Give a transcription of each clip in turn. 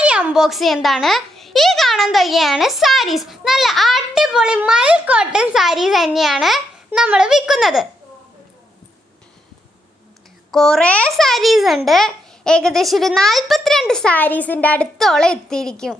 Sari unbox ചെയ്യുന്നതാണ്. ഈ കാണുന്നതൊക്കെയാണ് സാരീസ്. നല്ല അടിപൊളി മൽ കോട്ടൺ സാരീസ് തന്നെയാണ് നമ്മൾ വിൽക്കുന്നത്. കുറേ സാരീസ് ഉണ്ട്. ഏകദേശം ഒരു 42 സാരീസിൻ്റെ അടുത്തോളം എത്തിയിരിക്കും.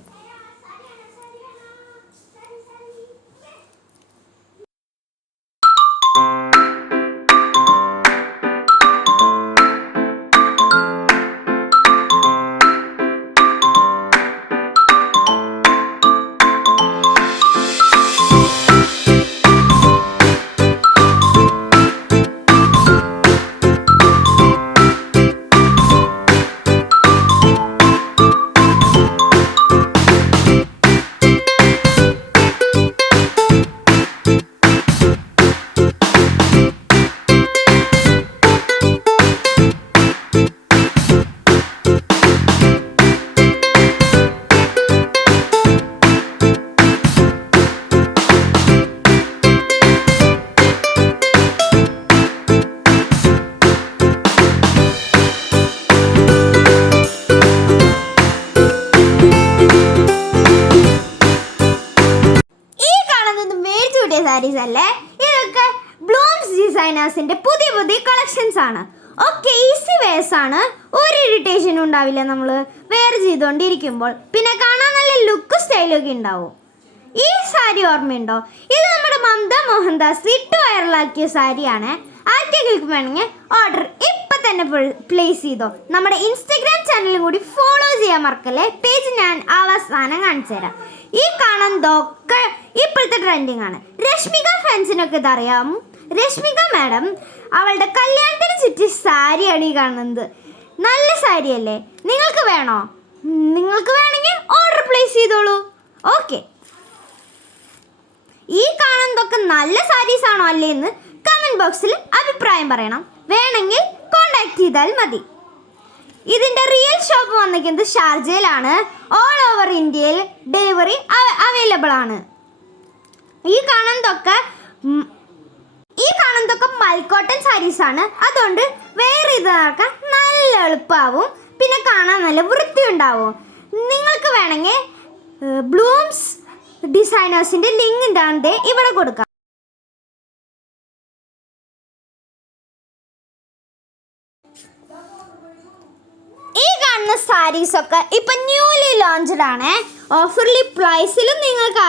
സാരീസ് അല്ലേ, ഇതൊക്കെ ബ്ലൂംസ് ഡിസൈനേഴ്സിന്റെ പുതിയ പുതിയ കളക്ഷൻസ് ആണ്. ഒക്കെ ഈസി വെയർസ് ആണ്. ഒരു ഇറിറ്റേഷനും ഉണ്ടാവില്ല നമ്മൾ വെയർ ചെയ്തുകൊണ്ടിരിക്കുമ്പോൾ. പിന്നെ കാണാൻ നല്ല ലുക്ക് സ്റ്റൈലൊക്കെ ഉണ്ടാവും. ഈ സാരി ഓർമ്മയുണ്ടോ? ഇത് നമ്മുടെ മമത മോഹൻദാസ് ഇട്ട് വൈറലാക്കിയ സാരിയാണ്. ആർക്കെങ്കിലും വേണമെങ്കിൽ ഓർഡർ ഇപ്പം തന്നെ പ്ലേസ് ചെയ്തോ. നമ്മുടെ ഇൻസ്റ്റഗ്രാം ചാനലും കൂടി ഫോളോ ചെയ്യാൻ മറക്കല്ലേ. പേജ് ഞാൻ അവസാനം കാണിച്ചു തരാം. ഈ കാണുന്നതൊക്കെ ഇപ്പോഴത്തെ ട്രെൻഡിങ് ആണ്. രശ്മിക ഫാൻസിനൊക്കെ ഇതറിയാം. രശ്മിക മാഡം അവളുടെ കല്യാണത്തിന് ചുറ്റി സാരിയാണ് ഈ കാണുന്നത്. നല്ല സാരിയല്ലേ? നിങ്ങൾക്ക് വേണോ? നിങ്ങൾക്ക് വേണമെങ്കിൽ ഓർഡർ പ്ലേസ് ചെയ്തോളൂ. ഓക്കെ, ഈ കാണുന്നതൊക്കെ നല്ല സാരീസ് ആണോ അല്ലേ എന്ന് കമൻറ്റ് ബോക്സിൽ അഭിപ്രായം പറയണം. വേണമെങ്കിൽ കോണ്ടാക്ട് ചെയ്താൽ മതി. ഇതിൻ്റെ റിയൽ ഷോപ്പ് വന്നിരിക്കുന്നത് ഷാർജയിലാണ്. ഓൾ ഓവർ ഇന്ത്യയിൽ ഡെലിവറി അവൈലബിൾ ആണ്. ഈ കാണുന്നതൊക്കെ മൽക്കോട്ടൺ സാരീസ് ആണ്. അതുകൊണ്ട് വെയർ ചെയ്ത് നടക്കാൻ നല്ല എളുപ്പമാവും. പിന്നെ കാണാൻ നല്ല വൃത്തി ഉണ്ടാവും. നിങ്ങൾക്ക് വേണമെങ്കിൽ ബ്ലൂംസ് ഡിസൈനേഴ്സിൻ്റെ ലിങ്ക് ഉണ്ടാകുന്നത് ഇവിടെ കൊടുക്കാം. ഈ കാണുന്ന സാരീസൊക്കെ ഇപ്പം ന്യൂലി ലോഞ്ച്ഡ് ആണ്. ഓഫർലി പ്രൈസിലും നിങ്ങൾക്ക്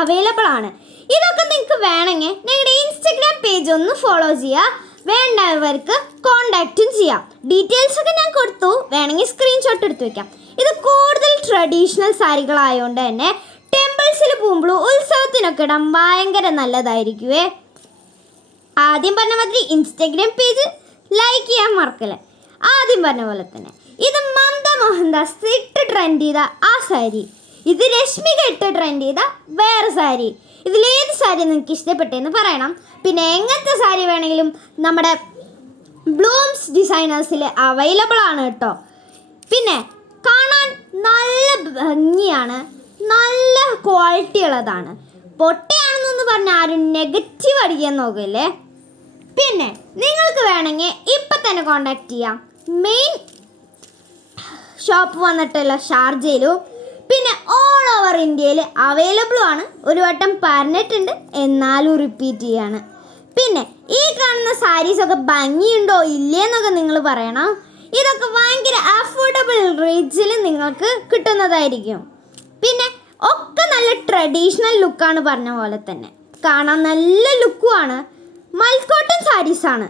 അവൈലബിൾ ആണ്. ഇതൊക്കെ നിങ്ങൾക്ക് വേണമെങ്കിൽ ഞങ്ങളുടെ ഇൻസ്റ്റഗ്രാം പേജ് ഒന്ന് ഫോളോ ചെയ്യുക. വേണ്ടവർക്ക് കോണ്ടാക്റ്റും ചെയ്യാം. ഡീറ്റെയിൽസ് ഒക്കെ ഞാൻ കൊടുത്തു. വേണമെങ്കിൽ സ്ക്രീൻഷോട്ട് എടുത്ത് വയ്ക്കാം. ഇത് കൂടുതൽ ട്രഡീഷണൽ സാരികളായതുകൊണ്ട് തന്നെ ടെമ്പിൾസിൽ പോകുമ്പോഴും ഉത്സവത്തിനൊക്കെ ഇടാൻ ഭയങ്കര നല്ലതായിരിക്കുമേ. ആദ്യം പറഞ്ഞ മാതിരി ഇൻസ്റ്റഗ്രാം പേജ് ലൈക്ക് ചെയ്യാൻ മറക്കല്ലേ. ആദ്യം പറഞ്ഞ പോലെ തന്നെ ഇത് മമത മോഹൻദാസ് ഇട്ട് ട്രെൻഡ് ചെയ്ത ആ സാരി. ഇത് രശ്മിക ഇട്ട് ട്രെൻഡ് ചെയ്ത വേറെ സാരി. ഇതിലേത് സാരി നിങ്ങൾക്ക് ഇഷ്ടപ്പെട്ടെന്ന് പറയണം. പിന്നെ എങ്ങനത്തെ സാരി വേണമെങ്കിലും നമ്മുടെ ബ്ലൂംസ് ഡിസൈനേഴ്സിൽ അവൈലബിൾ ആണ് കേട്ടോ. പിന്നെ കാണാൻ നല്ല ഭംഗിയാണ്, നല്ല ക്വാളിറ്റി ഉള്ളതാണ്. പൊട്ടയാണെന്നൊന്ന് പറഞ്ഞാൽ ആരും നെഗറ്റീവ് അടിക്കാൻ നോക്കില്ലേ. പിന്നെ നിങ്ങൾക്ക് വേണമെങ്കിൽ ഇപ്പം തന്നെ കോണ്ടാക്ട് ചെയ്യാം. മെയിൻ ഷോപ്പ് വന്നിട്ടുള്ള ഷാർജയിലും പിന്നെ ഓൾ ഓവർ ഇന്ത്യയിൽ അവൈലബിളും ആണ്. ഒരു വട്ടം പറഞ്ഞിട്ടുണ്ട്, എന്നാലും റിപ്പീറ്റ് ചെയ്യാണ്. പിന്നെ ഈ കാണുന്ന സാരീസൊക്കെ ഭംഗിയുണ്ടോ ഇല്ലേന്നൊക്കെ നിങ്ങൾ പറയണം. ഇതൊക്കെ ഭയങ്കര അഫോർഡബിൾ റേഞ്ചിൽ നിങ്ങൾക്ക് കിട്ടുന്നതായിരിക്കും. പിന്നെ ഒക്കെ നല്ല ട്രഡീഷണൽ ലുക്കാണ്. പറഞ്ഞ പോലെ തന്നെ കാണാൻ നല്ല ലുക്കുമാണ്. മൽക്കോട്ടൺ സാരീസാണ്.